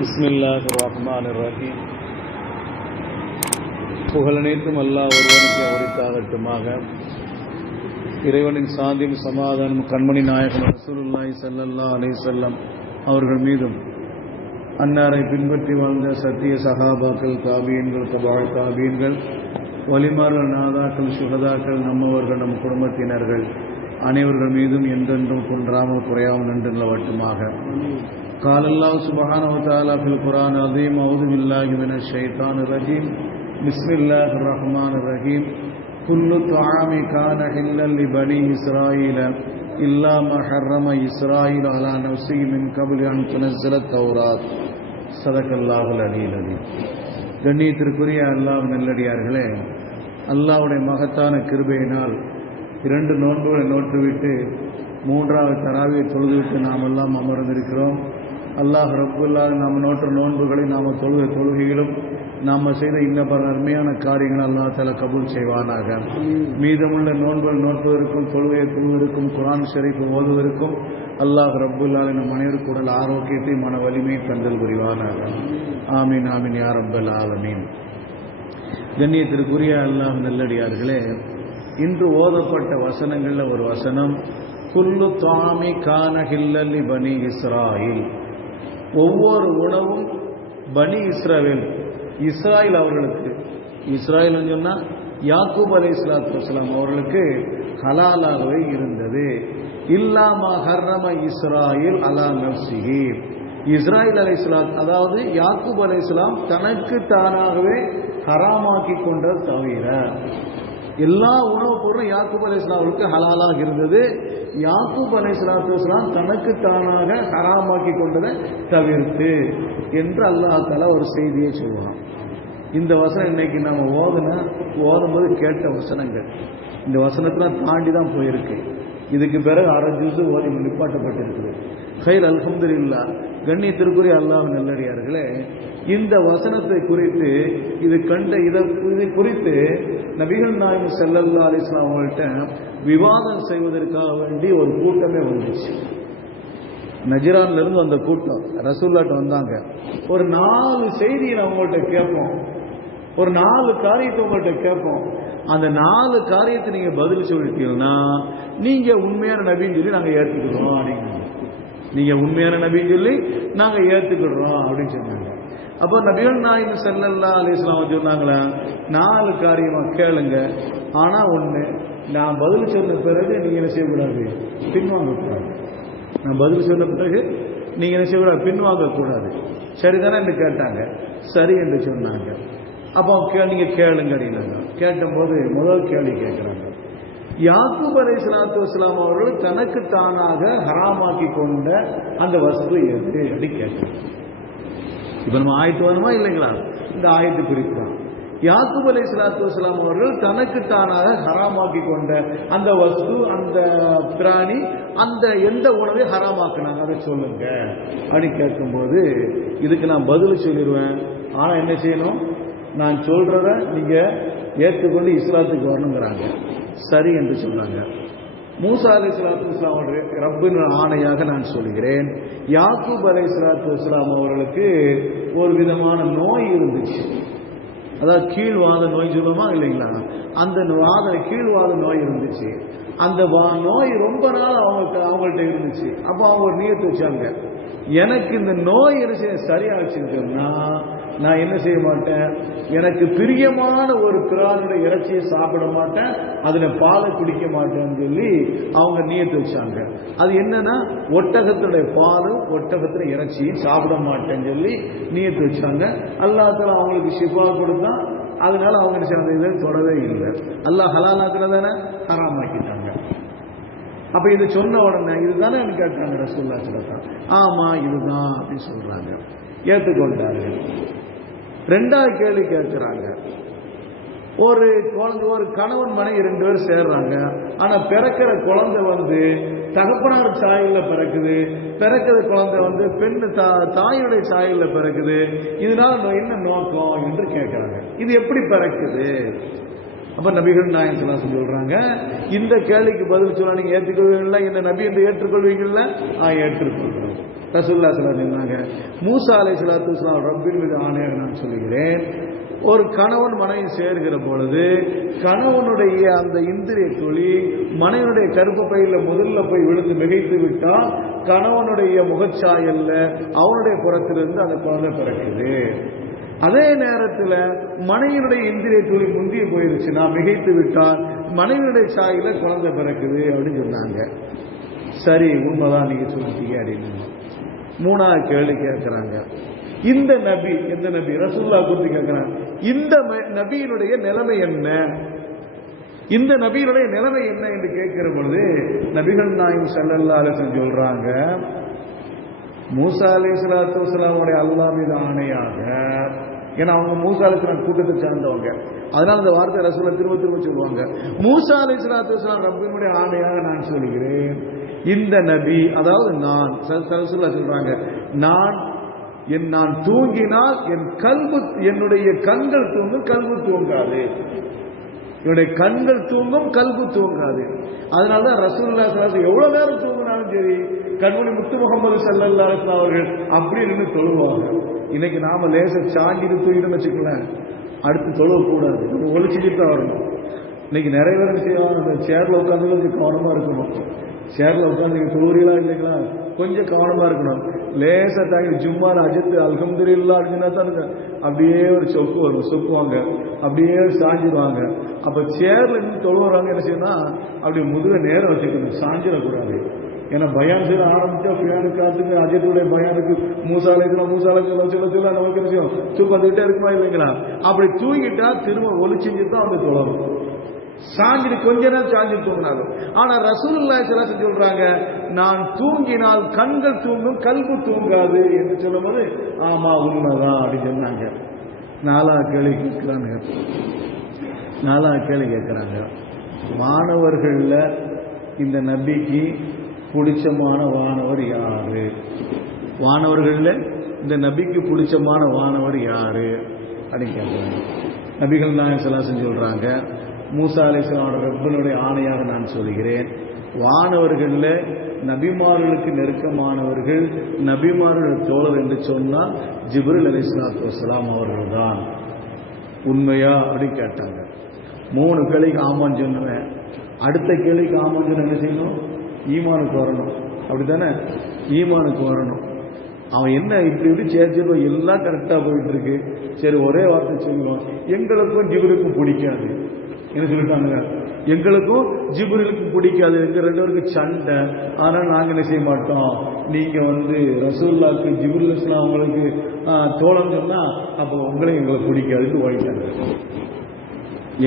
பிஸ்மில்லாஹிர்ரஹ்மானிர்ரஹீம். புகழனைத்தும் அல்லாஹ் ஒருவனுக்கு அவரித்தாகட்டுமாக. இறைவனின் சாந்தியும் சமாதானம் கண்மணி நாயகம் ரசூலுல்லாஹி ஸல்லல்லாஹு அலைஹி வஸல்லம் அவர்கள் மீதும், அன்னாரை பின்பற்றி வாழ்ந்த சத்திய சஹாபாக்கள், தாபீன்கள், தபால் தாபீன்கள், வலிமார்கள், நாதாக்கள், சுஹதாக்கள், நம்மவர்கள், நம் குடும்பத்தினர்கள் அனைவர்கள் மீதும் என்றென்றும் குன்றாமல் குறையாமல் நின்று நிலவட்டுமாக. قال الله سبحانه وتعالى في القرآن العظيم: أعوذ بالله من الشيطان الرجيم بسم الله الرحمن الرحيم كل طعام كان حلا لبني إسرائيل إلا ما حرم إسرائيل على نفسه من قبل أن تنزل التوراة. صدق الله العلي العظيم. கண்ணியத்திற்குரிய அல்லாஹ் நல்லடியார்களே, அல்லாஹ்வுடைய மகத்தான கிருபையினால் 2 நோன்புகளை நோற்றுவிட்டு 3வது தராவியை தொழுதுவிட்டு நாம் எல்லாம் அமர்ந்திருக்கிறோம். அல்லாஹ் ரப்புல்லா நாம் நோற்ற நோன்புகளை நாம் தொழுகை தொழுகைகளும் நாம் செய்த இன்ன நன்மையான காரியங்கள் அல்லாஹ் தஆலா கபூல் செய்வானாக. மீதமுள்ள நோன்புகள் நோற்பதற்கும் தொழுகையை தொழுவதற்கும் குர்ஆன் ஷரீஃப் ஓதுவதற்கும் அல்லாஹ் ரப்புல்லா நம் அனைவருக்கு உடல் ஆரோக்கியத்தை மன வலிமையை தந்தல் புரிவானாக. ஆமீன் ஆமீன் யா ரப்பல் ஆலமீன். கண்ணியத்திற்குரிய அல்லாஹ் நல்லடியார்களே, இன்று ஓதப்பட்ட வசனங்களில் ஒரு வசனம், குல்லு தாமி கான ஹில்லல் பனி இஸ்ராயில். ஒவ்வொரு உணவும் பனி இஸ்ராயில், இஸ்ராயில் அவர்களுக்கு, இஸ்ராயில் சொன்னால் யாக்கூப் அலைஹிஸ்ஸலாத்து வஸ்ஸலாம் அவர்களுக்கு ஹலாலாகவே இருந்தது. இல்லாமா ஹர்ரம இஸ்ராயில் அலா நஃப்ஸிஹி. இஸ்ராயில் அலைஹிஸ்ஸலாம், அதாவது யாக்கூப் அலைஹிஸ்ஸலாம் தனக்கு தானாகவே ஹராமாக்கி கொண்டது தவிர எல்லா உணவுப் பொருளும் யாக்கூப் அலைஹிஸ்ஸலாம் அவர்களுக்கு ஹலாலாக இருந்தது. யாக்கூப் அலைஹிஸ்ஸலாத்து வஸ்ஸலாம் தனக்கு தானாக ஹராமாக்கி கொண்டதை தவிர்த்து என்று அல்லாஹ் தஆலா ஒரு செய்தியை சொல்லுவான். இந்த வசனம் இன்னைக்கு நம்ம ஓதும்போது கேட்ட வசனங்கள் இந்த வசனத்தில் தாண்டி தான் போயிருக்கு. இதுக்கு பிறகு அரை ஜூஸு ஓதி நிப்பாட்டப்பட்டிருக்குது. ஹைர் அல்ஹம்துலில்லாஹ். கண்ணியத்திற்குரிய அல்லாஹ் நல்லடியார்களே, இந்த வசனத்தை குறித்து இது குறித்து நபிகள் நாயகம் ஸல்லல்லாஹு அலைஹி வஸல்லம் அவங்கள்ட்ட விவாதம் செய்வதற்காக வேண்டி ஒரு கூட்டமே வந்துச்சு. நஜ்ரான்ல இருந்து அந்த கூட்டம் ரசூலுல்லாஹ்ட்ட வந்தாங்க. ஒரு 4 செய்தியை அவங்கள்ட்ட கேட்போம், ஒரு 4 காரியத்தை உங்கள்கிட்ட கேட்போம். அந்த 4 காரியத்தை நீங்க பதில் சொல்லிட்டீங்கன்னா நீங்க உண்மையான நபின்னு சொல்லி நாங்க ஏற்றுக்கிறோம் அப்படிங்க. நீங்க உண்மையான நபின்னு சொல்லி நாங்க ஏற்றுக்கிறோம் அப்படின்னு சொன்னாங்க. அப்போ நபிகள் நாயகம் ஸல்லல்லாஹு அலைஹி வஸல்லம் சொன்னாங்களா, 4 காரியமா கேளுங்க, ஆனா ஒண்ணு, நான் பதில் சொன்ன பிறகு நீங்க என்ன செய்யக்கூடாது, பின்வாங்கக்கூடாது. நான் பதில் சொன்ன பிறகு நீங்க என்ன செய்யக்கூடாது, பின்வாங்கக்கூடாது. சரிதானே என்று கேட்டாங்க. சரி என்று சொன்னாங்க. அப்போ நீங்க கேளுங்க அப்படின்னாங்க. கேட்டபோது முதல் கேள்வி கேட்கிறாங்க, யாக்கூப் அலைஹிஸ்ஸலாத்து வஸ்ஸலாம் அவர்கள் தனக்கு தானாக ஹராமாக்கி கொண்ட அந்த வஸ்து எது அப்படி கேட்கிறாங்க. இப்ப நம்ம ஆயத்து வேணுமா இல்லைங்களா? இந்த ஆயத்து குறித்தான். யாக்கூப் அலைஹிஸ்ஸலாத்து வஸ்ஸலாம் அவர்கள் தனக்கு தானாக ஹராமாக்கி கொண்ட அந்த வஸ்து, அந்த பிராணி, அந்த எந்த உணவை ஹராமாக்குனாங்க அதை சொல்லுங்க அப்படி கேட்கும்போது, இதுக்கு நான் பதில் சொல்லிடுவேன், ஆனா என்ன செய்யணும், நான் சொல்றத நீங்க ஏற்றுக்கொண்டு இஸ்லாத்துக்கு வரணுங்கிறாங்க. சரி என்று சொன்னாங்க. மூசா அலைஹிஸ்ஸலாத்து வஸ்ஸலாம் அவர்கள் ரப்பின் ஆணையாக நான் சொல்கிறேன், யாக்கூப் அலைஹிஸ்ஸலாத்து வஸ்ஸலாம் அவர்களுக்கு ஒரு விதமான நோய் இருந்துச்சு. அதாவது கீழ்வாத நோய் சொல்லுமா இல்லைங்களா? அந்த கீழ்வாத நோய் இருந்துச்சு. அந்த நோய் ரொம்ப நாள் அவங்கள்ட்ட இருந்துச்சு. அப்போ அவங்க ஒரு நியத்து வச்சாங்க, எனக்கு இந்த நோய் என்ன செய்ய சரியாச்சுன்னு சொன்னா நான் என்ன செய்ய மாட்டேன், எனக்கு பிரியமான ஒரு பிராணுடைய இறைச்சியை சாப்பிட மாட்டேன், அதுல பாலை குடிக்க மாட்டேன்னு சொல்லி அவங்க நியத்து வச்சாங்க. அது என்னன்னா, ஒட்டகத்துடைய பாலும் ஒட்டகத்துல இறைச்சியும் சாப்பிட மாட்டேன்னு சொல்லி நியத்து வச்சாங்க. அல்லாஹ் தஆலா அவங்களுக்கு ஷிஃபா கொடுத்தா, அதனால அவங்க என்ன செய்ய இதை தொடவே இல்லை. அல்லாஹ் ஹலாலாக்குறதானே ஹராமாக்கிட்டாங்க. அப்ப இது சொன்ன உடனே இதுதானே கேட்டாங்க ரசூலுல்லாஹி ஸல்லல்லாஹு அலைஹி வஸல்லம். ஆமா இதுதான் அப்படின்னு சொல்றாங்க. ஏற்றுக்கொண்டார்கள். 2வது கேள்வி கேட்கிறாங்க, ஒரு குழந்தை, ஒரு கணவன் மனைவி 2 பேர் சேர்றாங்க. ஆனா பிறக்கிற குழந்தை தகப்பனார் சாயல்ல பிறக்குது, பிறக்கிற குழந்தை பெண் தாயுடைய சாயல்ல பிறக்குது. இதனால என்ன நோக்கம் என்று கேட்கிறாங்க. இது எப்படி பிறக்குது? அப்ப நபிகள் நாயகம் ஸல்லல்லாஹு அலைஹி வஸல்லம் சொல்றாங்க, இந்த கேள்விக்கு பதில் சொல்ல நீங்க ஏற்றுக்கொள்வீங்களா, இந்த நபி என்று ஏற்றுக்கொள்வீங்களா? ஏற்றுக்கொள்றோம். ரசூலுல்லாஹி ஸல்லல்லாஹு அலைஹி சொன்னாங்க, மூசா அலைஹிஸ்ஸலாத்து வஸ்ஸலாம் ரப்பின் மீது ஆணையாக நான் சொல்கிறேன், ஒரு கணவன் மனைவி சேர்கிற பொழுது கணவனுடைய அந்த இந்திரிய துளி மனைவனுடைய கருப்பு பையில முதல்ல போய் விழுந்து மிகைத்து விட்டால் கணவனுடைய முகச்சாயல்ல அவனுடைய புறத்திலிருந்து அந்த குழந்தை பிறக்குது. அதே நேரத்தில் மனைவியுடைய இந்திரிய துளி முந்திய போயிருச்சுன்னா மிகைத்து விட்டால் மனைவியுடைய சாயில குழந்தை பிறக்குது அப்படின்னு சொன்னாங்க. சரி, உண்மைதான் நீங்க சொல்லிட்டீங்க அப்படின்னு. மூணாவது கேள்வி கேட்கிறாங்க, இந்த நபி எந்த நபி? ரசூலுல்லாஹ் குறித்து கேட்கிறாங்க. இந்த நபியினுடைய நிலைமை என்ன, இந்த நபியினுடைய நிலைமை என்ன என்று கேட்கிற பொழுது நபிகள் நாயகம் ஸல்லல்லாஹு அலைஹி வஸல்லம் சொல்றாங்க, மூசா அலைஹிஸ்ஸலாத்து வஸ்ஸலாமுடைய அல்லாஹ் மீது ஆணையாக, ஏன்னா அவங்க மூசா அலைஹிஸ்ஸலாம் கூட்டத்தை சார்ந்தவங்க, அதனால அந்த வார்த்தை ரசூலுல்லாஹ் திரும்ப திரும்ப சொல்லுவாங்க. மூசா அலைஹிஸ்ஸலாத்து வஸ்ஸலாம் ரப்பினுடைய ஆணையாக நான் சொல்கிறேன், இந்த நபி, அதாவது நான், ரசூலுல்லாஹ் சொல்றாங்க, நான் தூங்கினால் என்னுடைய கண்கள் தூங்கும், கல்பு தூங்காது. என்னுடைய கண்கள் தூங்கும், கல்பு தூங்காது. அதனாலதான் ரசூலுல்லாஹி ஸல்லல்லாஹு அலைஹி வஸல்லம் எவ்வளவு நேரம் தூங்கினாலும் சரி கண்மணி முத்து முகமது ஸல்லல்லாஹு அலைஹி வஸல்லம் அவர்கள் அப்படி நின்று தொழுவாங்க. இன்னைக்கு நாம லேச சாஞ்சிட்டு தூங்கிட்டு வச்சுக்கலாம், அடுத்து தொழக்கூடாது, நம்ம ஒழிச்சுட்டு தான் வரணும். இன்னைக்கு நிறைய பேர் செய்வாங்க, அந்த சேர்ல உட்காந்து கொஞ்சம் கவனமா இருக்கணும். சேர்ல உட்காந்து நீங்க தொழுறீங்களா இல்லைங்களா, கொஞ்சம் கவனமா இருக்கணும். லேசா தாங்கி ஜும்மால அஜித்து அல்ஹம்துலில்லாஹ் அப்படின்னா தான் அப்படியே ஒரு சொப்பு வரும், சொப்புவாங்க, அப்படியே சாஞ்சிடுவாங்க. அப்ப சேர்ல இருந்து தொழுவுறாங்க, என்ன செய்யணும், அப்படி முதுக நேரம் வச்சுக்கணும், சாஞ்சிடக்கூடாது. ஏன்னா பயான் செய்ய ஆரம்பிச்சா ஃபேனு காத்துக்கு அஜித்துடைய பயானுக்கு மூசாலைக்கு நமக்கு என்ன செய்யும், தூக்கம் வந்துகிட்டே இருக்குமா இல்லைங்களா? அப்படி தூங்கிட்டா திரும்ப ஒளிச்சுட்டு தான் வந்து தொழணும். சாஞ்சிட்டு கொஞ்ச நேரம் சாஞ்சி தூங்கினாங்க. ஆனா ரசூலுல்லாஹி ஸல்லல்லாஹு அலைஹி வஸல்லம் சொல்றாங்க, நான் தூங்கினால் கண்கள் தூங்கும், கல்பு தூங்காது என்று சொல்லும் போது ஆமா உண்மைதான் அப்படின்னு சொன்னாங்க. நாலாவது கேள்வி கேட்கிறாங்க, மாணவர்கள்ல இந்த நபிக்கு பிடிச்சமான வானவர் யாரு? வானவர்கள்ல இந்த நபிக்கு பிடிச்சமான வானவர் யாரு அப்படின்னு கேட்கிறாங்க. நபிகள் நாயகம் ஸல்லல்லாஹு அலைஹி வஸல்லம் சொல்றாங்க, மூசா அலைஹிஸ்ஸலாம் ரப்பினுடைய ஆணையாக நான் சொல்கிறேன், வானவர்களில் நபிமார்களுக்கு நெருக்கமானவர்கள், நபிமார்கள் தோழர் என்று சொன்னால் ஜிப்ரீல் அலைஹிஸ்ஸலாத்து வஸ்ஸலாம் அவர்கள் தான். உண்மையா அப்படின்னு கேட்டாங்க. 3 கேள்விக்கு ஆமான்னு சொன்னவன் அடுத்த கேள்விக்கு ஆமான்னு சொன்ன என்ன செய்யணும், ஈமானுக்கு வரணும். அப்படித்தானே, ஈமானுக்கு வரணும். அவன் என்ன இப்படி சேர்த்து எல்லாம் கரெக்டா போயிட்டு இருக்கு, சரி ஒரே வார்த்தை சொல்லுவான், எங்களுக்கும் ஜிப்ரீலுக்கும் பிடிக்காது. என்ன சொல்லிட்டாங்க, எங்களுக்கும் ஜிப்ரீலுக்கும் பிடிக்காது, எங்க 2 பேருக்கு சண்டை, ஆனால் நாங்கள் என்ன செய்ய மாட்டோம், நீங்க ரசூலுல்லாஹ்க்கு ஜிப்ரீல் அலைஹிஸ்ஸலாம் உங்களுக்கு தோழன் சொன்னா அப்போ உங்களையும் எங்களுக்கு பிடிக்காதுன்னு ஓடிட்டாங்க.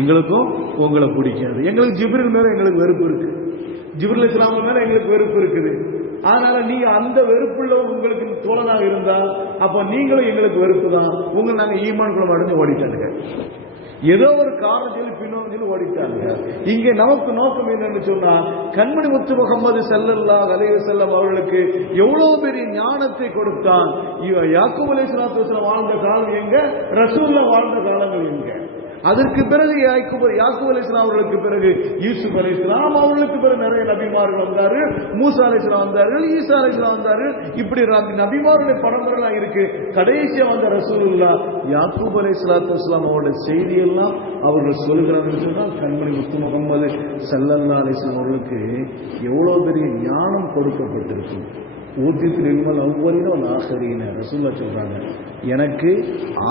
எங்களுக்கும் உங்களை பிடிக்காது, எங்களுக்கு ஜிப்ரீல் மேல எங்களுக்கு வெறுப்பு இருக்கு, ஜிப்ரீல் அலைஹிஸ்ஸலாம் மேல எங்களுக்கு வெறுப்பு இருக்குது. அதனால நீங்க அந்த வெறுப்புள்ள உங்களுக்கு தோழனாக இருந்தால் அப்ப நீங்களும் எங்களுக்கு வெறுப்பு தான், உங்களை நாங்க ஈமான்குள்ள அடைஞ்சு ஓடிட்டாங்க. ஏதோ ஒரு காரணம் சொல்லி பின்னோக்கி ஓடிட்டாங்க. இங்கே நமக்கு நோக்கம் என்னன்னு சொன்னா, கண்மணி முத்து முகமது ஸல்லல்லாஹு அலைஹி வஸல்லம் அவர்களுக்கு எவ்வளவு பெரிய ஞானத்தை கொடுத்தான். யாக்கூப் அலைஹிஸ்ஸலாத்து வஸலாம் வாழ்ந்த காலம் எங்க, ரசூலுல்லாஹ் வாழ்ந்த காலங்கள் எங்க? அதற்கு பிறகு யாக்கூப் அலைஹிஸ்ஸலாம் அவர்களுக்கு பிறகு யூசுப் அலைஹிஸ்ஸலாம் அவர்களுக்கு பிறகு நிறைய நபிமார்கள் வந்தார்கள், மூசா அலைஹிஸ்ஸலாம் வந்தார்கள், ஈசா அலைஹிஸ்ஸலாம் வந்தார்கள். இப்படி நபிமாருடைய பரம்பரைலாம் இருக்கு. கடைசியா வந்த ரசூலுல்லாஹ் யாக்கூப் அலைஹிஸ்ஸலாத்து வஸலாம் அவருடைய செய்தியெல்லாம் அவர்கள் சொல்கிறார்கள் சொன்னால், கண்மணி முத்து முகமது ஸல்லல்லாஹு அலைஹி வஸல்லம் அவர்களுக்கு எவ்வளவு பெரிய ஞானம் கொடுக்கப்பட்டிருக்கும். ஊத்தியத்தில் இல்மல் அவ்வளவு ஆசரீன ரசூலுல்லாஹ் சொல்றாங்க, எனக்கு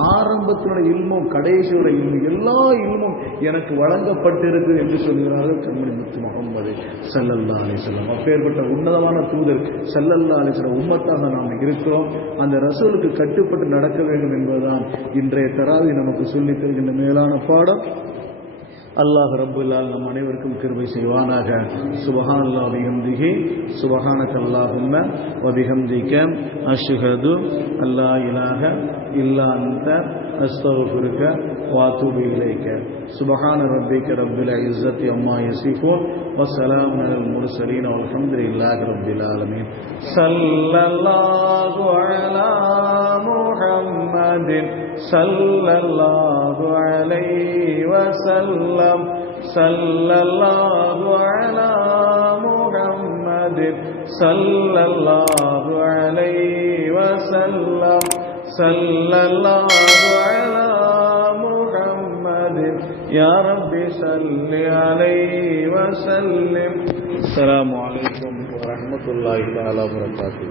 ஆரம்பத்தினுடைய இல்மும் கடைசியோட இல்மும் எல்லா இல்மும் எனக்கு வழங்கப்பட்டிருக்கு என்று சொல்கிறார்கள் கண்மணி முத்து முகமது ஸல்லல்லாஹு அலைஹி வஸல்லம். அப்பேற்பட்ட உன்னதமான தூதர் ஸல்லல்லாஹு அலைஹி வஸல்லம் உம்மத்தாக நாம் இருக்கிறோம். அந்த ரசூலுக்கு கட்டுப்பட்டு நடக்க வேண்டும் என்பதுதான் இன்றைய தராவி நமக்கு சொல்லித் தருகின்ற மேலான பாடம். அல்லாஹ் ரப்புல் ஆலமீன் நம் அனைவருக்கும் கிருபை செய்வானாக. சுப்ஹானல்லாஹி வ பிஹம்திஹி சுப்ஹானக அல்லாஹும்ம வ பிஹம்திக அஷ்ஹது அல்லா இலாஹ இல்லா அன்த அஸ்தக்ஃபிருக வ அத்தூபு இலைக. சுப்ஹான ரப்பிக ரப்பில் இஸ்ஸத்தி அம்மா யசிஃபூன் வ ஸலாமுன் அலல் முர்ஸலீன் வல்ஹம்துலில்லாஹி ரப்பில் ஆலமீன். ஸல்லல்லாஹு அலா முஹம்மதின் ஸல்லல்லாஹு அலைஹி வஸல்லம். ஸல்லல்லாஹு அலா முஹம்மதின் ஸல்லல்லாஹு அலைஹி وسلم صلى الله على محمد يا رب صل عليه وسلم. السلام عليكم ورحمة الله تعالى وبركاته.